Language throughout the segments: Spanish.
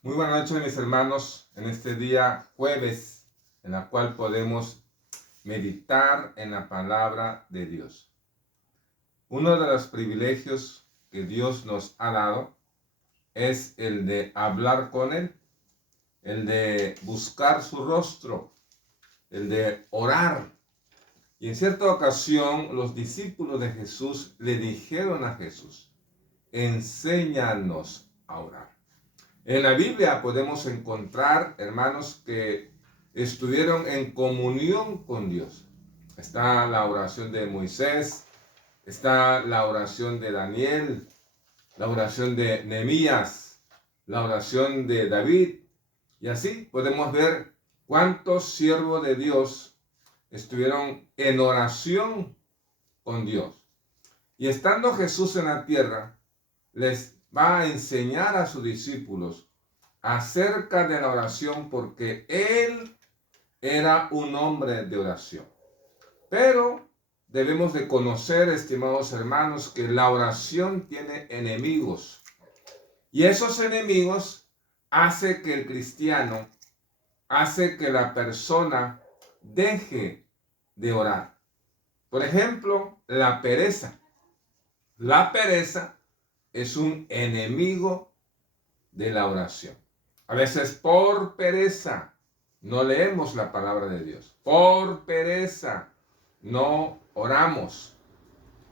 Muy buenas noches, mis hermanos, en este día jueves, en la cual podemos meditar en la palabra de Dios. Uno de los privilegios que Dios nos ha dado es el de hablar con Él, el de buscar su rostro, el de orar. Y en cierta ocasión los discípulos de Jesús le dijeron a Jesús: enséñanos a orar. En la Biblia podemos encontrar hermanos que estuvieron en comunión con Dios. Está la oración de Moisés, está la oración de Daniel, la oración de Nehemías, la oración de David. Y así podemos ver cuántos siervos de Dios estuvieron en oración con Dios. Y estando Jesús en la tierra, les va a enseñar a sus discípulos acerca de la oración, porque Él era un hombre de oración. Pero debemos de conocer, estimados hermanos, que la oración tiene enemigos. Y esos enemigos hace que el cristiano, hace que la persona deje de orar. Por ejemplo, la pereza. La pereza es un enemigo de la oración. A veces por pereza no leemos la palabra de Dios. Por pereza no oramos.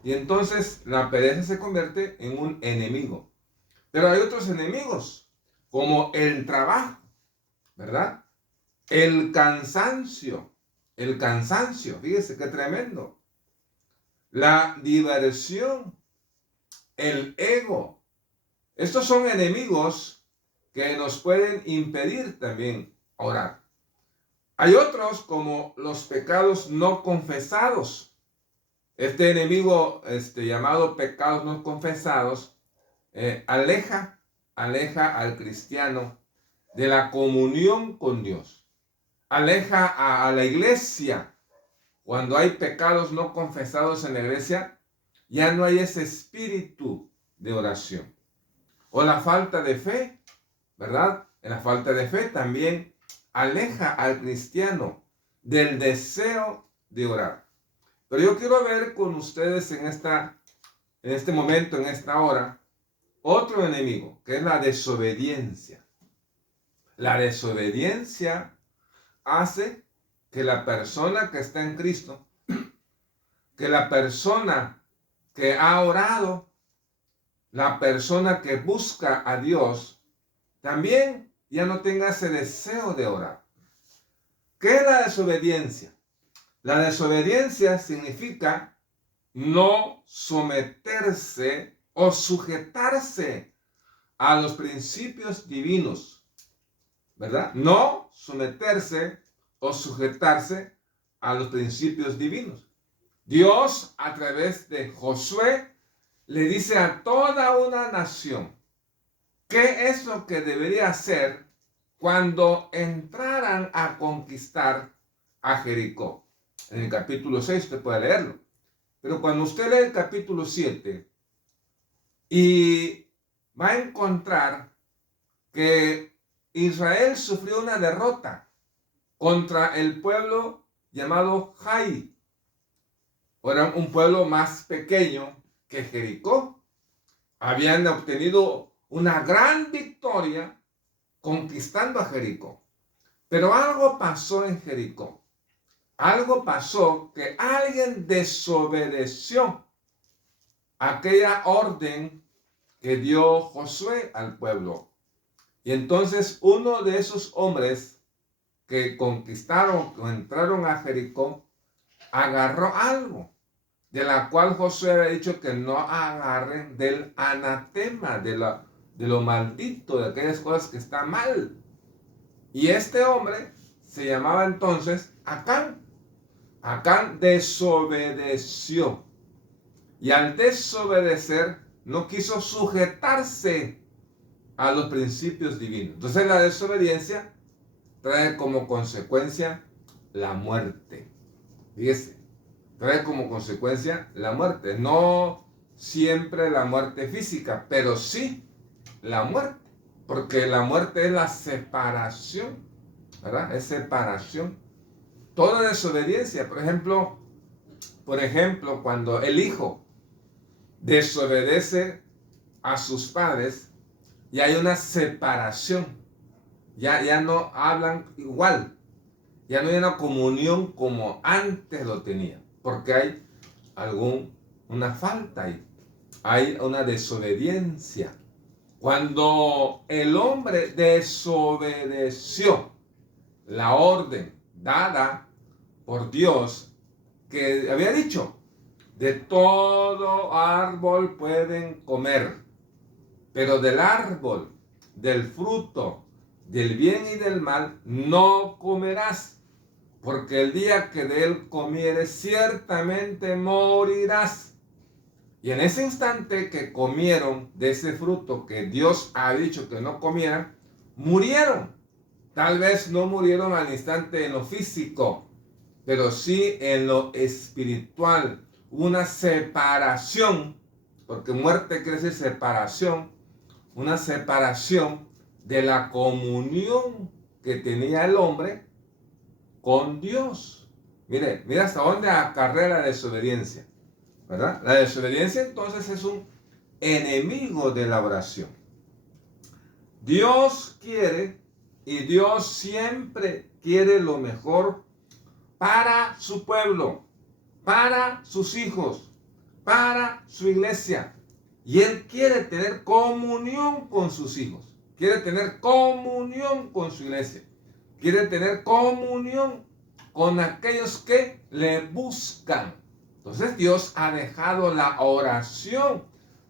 Y entonces la pereza se convierte en un enemigo. Pero hay otros enemigos, como el trabajo, ¿verdad? El cansancio, fíjese qué tremendo. La diversión, el ego. Estos son enemigos que nos pueden impedir también orar. Hay otros como los pecados no confesados. Este enemigo llamado pecados no confesados aleja al cristiano de la comunión con Dios. Aleja a la iglesia. Cuando hay pecados no confesados en la iglesia, ya no hay ese espíritu de oración. O la falta de fe, ¿verdad? En la falta de fe también aleja al cristiano del deseo de orar. Pero yo quiero ver con ustedes en este momento, en esta hora, otro enemigo, que es la desobediencia. La desobediencia hace que la persona que está en Cristo, que la persona que ha orado, la persona que busca a Dios, también ya no tenga ese deseo de orar. ¿Qué es la desobediencia? La desobediencia significa no someterse o sujetarse a los principios divinos, ¿verdad? No someterse o sujetarse a los principios divinos. Dios, a través de Josué, le dice a toda una nación qué es lo que debería hacer cuando entraran a conquistar a Jericó. En el capítulo 6 usted puede leerlo. Pero cuando usted lee el capítulo 7 y va a encontrar que Israel sufrió una derrota contra el pueblo llamado Jai. Era un pueblo más pequeño que Jericó. Habían obtenido una gran victoria conquistando a Jericó. Pero algo pasó en Jericó. Algo pasó que alguien desobedeció aquella orden que dio Josué al pueblo. Y entonces uno de esos hombres que conquistaron o entraron a Jericó agarró algo de la cual Josué había dicho que no agarren del anatema, de lo maldito, de aquellas cosas que están mal. Y este hombre se llamaba entonces Acán. Acán desobedeció. Y al desobedecer no quiso sujetarse a los principios divinos. Entonces la desobediencia trae como consecuencia la muerte. Fíjese, trae como consecuencia la muerte. No siempre la muerte física, pero sí la muerte. porque la muerte es la separación, ¿verdad? Es separación. Toda desobediencia, por ejemplo, cuando el hijo desobedece a sus padres, y hay una separación, ya no hablan igual, ya no hay una comunión como antes lo tenían, porque hay una falta ahí, hay una desobediencia. Cuando el hombre desobedeció la orden dada por Dios, que había dicho, de todo árbol pueden comer, pero del árbol, del fruto, del bien y del mal, no comerás, porque el día que de él comieres, ciertamente morirás. Y en ese instante que comieron de ese fruto que Dios ha dicho que no comieran, murieron. Tal vez no murieron al instante en lo físico, pero sí en lo espiritual. Una separación, porque muerte quiere decir separación, una separación de la comunión que tenía el hombre con Dios. Mire hasta dónde acarrea la desobediencia, ¿verdad? La desobediencia entonces es un enemigo de la oración. Dios quiere, y Dios siempre quiere lo mejor para su pueblo, para sus hijos, para su iglesia. Y Él quiere tener comunión con sus hijos, quiere tener comunión con su iglesia, quiere tener comunión con aquellos que le buscan. Entonces Dios ha dejado la oración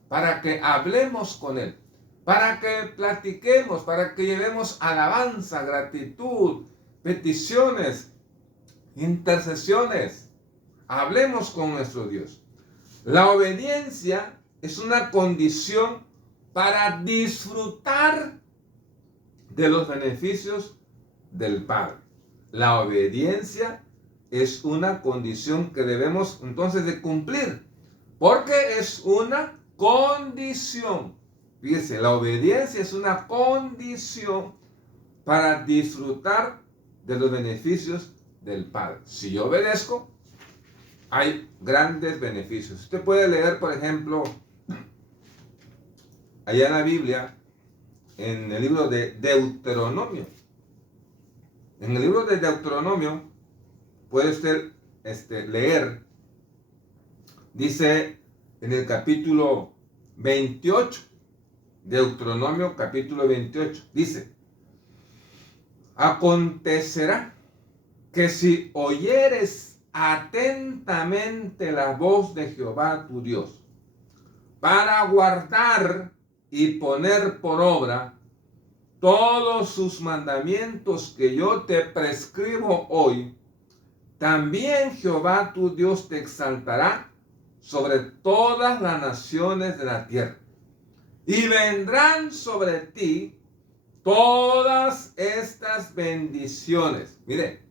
para que hablemos con Él, para que platiquemos, para que llevemos alabanza, gratitud, peticiones, intercesiones. Hablemos con nuestro Dios. La obediencia es una condición para disfrutar de los beneficios del Padre. La obediencia es una condición que debemos entonces de cumplir, porque es una condición. Fíjese, la obediencia es una condición para disfrutar de los beneficios del Padre. Si yo obedezco, hay grandes beneficios. Usted puede leer, por ejemplo, allá en la Biblia, en el libro de Deuteronomio. En el libro de Deuteronomio puede usted leer, dice en el capítulo 28, Deuteronomio capítulo 28, dice: acontecerá que si oyeres atentamente la voz de Jehová tu Dios, para guardar y poner por obra todos sus mandamientos que yo te prescribo hoy, también Jehová tu Dios te exaltará sobre todas las naciones de la tierra, y vendrán sobre ti todas estas bendiciones. Mire,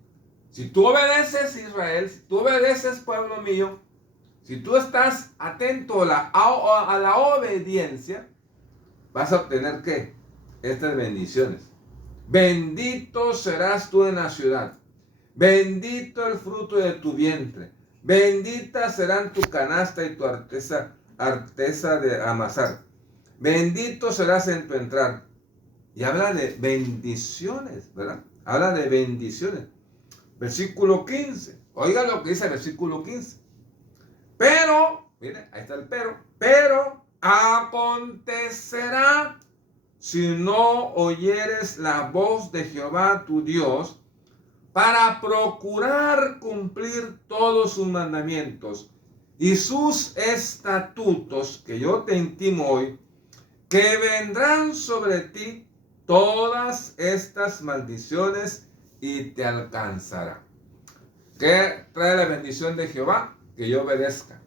si tú obedeces, Israel, si tú obedeces, pueblo mío, si tú estás atento a la obediencia, vas a obtener ¿qué? Estas bendiciones. Bendito serás tú en la ciudad, bendito el fruto de tu vientre, bendita serán tu canasta y tu arteza de amasar, bendito serás en tu entrar. Y habla de bendiciones, ¿verdad? Habla de bendiciones. Versículo 15. Oiga lo que dice el versículo 15. Pero, mire, ahí está el pero acontecerá si no oyeres la voz de Jehová tu Dios para procurar cumplir todos sus mandamientos y sus estatutos que yo te intimo hoy, que vendrán sobre ti todas estas maldiciones y te alcanzará. ¿Qué trae la bendición de Jehová? Que yo obedezca.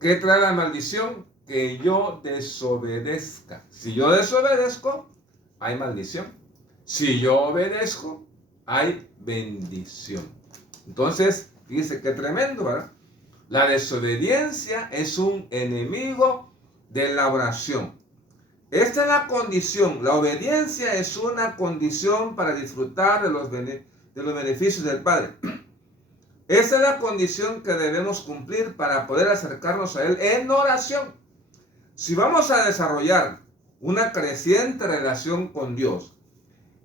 ¿Qué trae la maldición? Que yo desobedezca. Si yo desobedezco, hay maldición. Si yo obedezco, hay bendición. Entonces, fíjese qué tremendo, ¿verdad? La desobediencia es un enemigo de la oración. Esta es la condición. La obediencia es una condición para disfrutar de los beneficios del Padre. Esa es la condición que debemos cumplir para poder acercarnos a Él en oración. Si vamos a desarrollar una creciente relación con Dios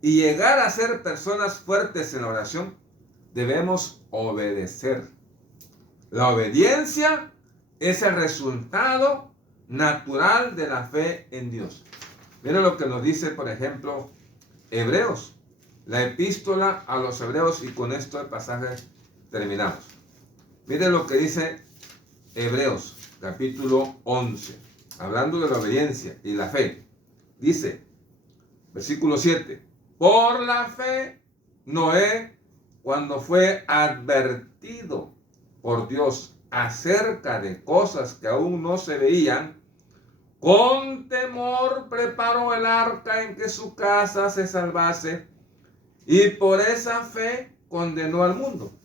y llegar a ser personas fuertes en la oración, debemos obedecer. La obediencia es el resultado natural de la fe en Dios. Mira lo que nos dice, por ejemplo, Hebreos, la epístola a los Hebreos, y con esto el pasaje terminamos. Mire lo que dice Hebreos, capítulo 11, hablando de la obediencia y la fe. Dice, versículo 7, por la fe, Noé, cuando fue advertido por Dios acerca de cosas que aún no se veían, con temor preparó el arca en que su casa se salvase, y por esa fe condenó al mundo,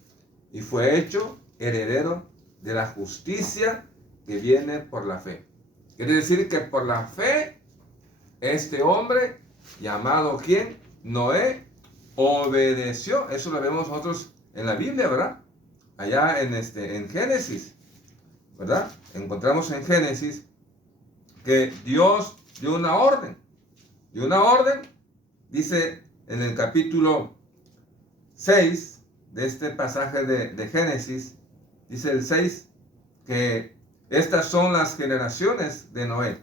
y fue hecho heredero de la justicia que viene por la fe. Quiere decir que por la fe, este hombre, llamado ¿quién? Noé, obedeció. Eso lo vemos nosotros en la Biblia, ¿verdad? Allá en Génesis, ¿verdad? Encontramos en Génesis que Dios dio una orden. Y una orden, dice en el capítulo 6 de este pasaje de Génesis, dice el 6, que estas son las generaciones de Noé.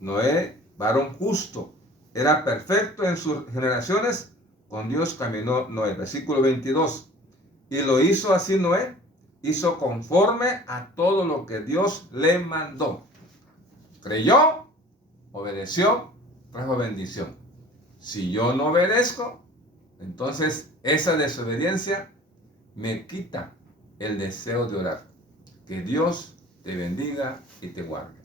Noé, varón justo, era perfecto en sus generaciones, con Dios caminó Noé. Versículo 22, y lo hizo así Noé, hizo conforme a todo lo que Dios le mandó. Creyó, obedeció, trajo bendición. Si yo no obedezco, entonces esa desobediencia me quita el deseo de orar. Que Dios te bendiga y te guarde.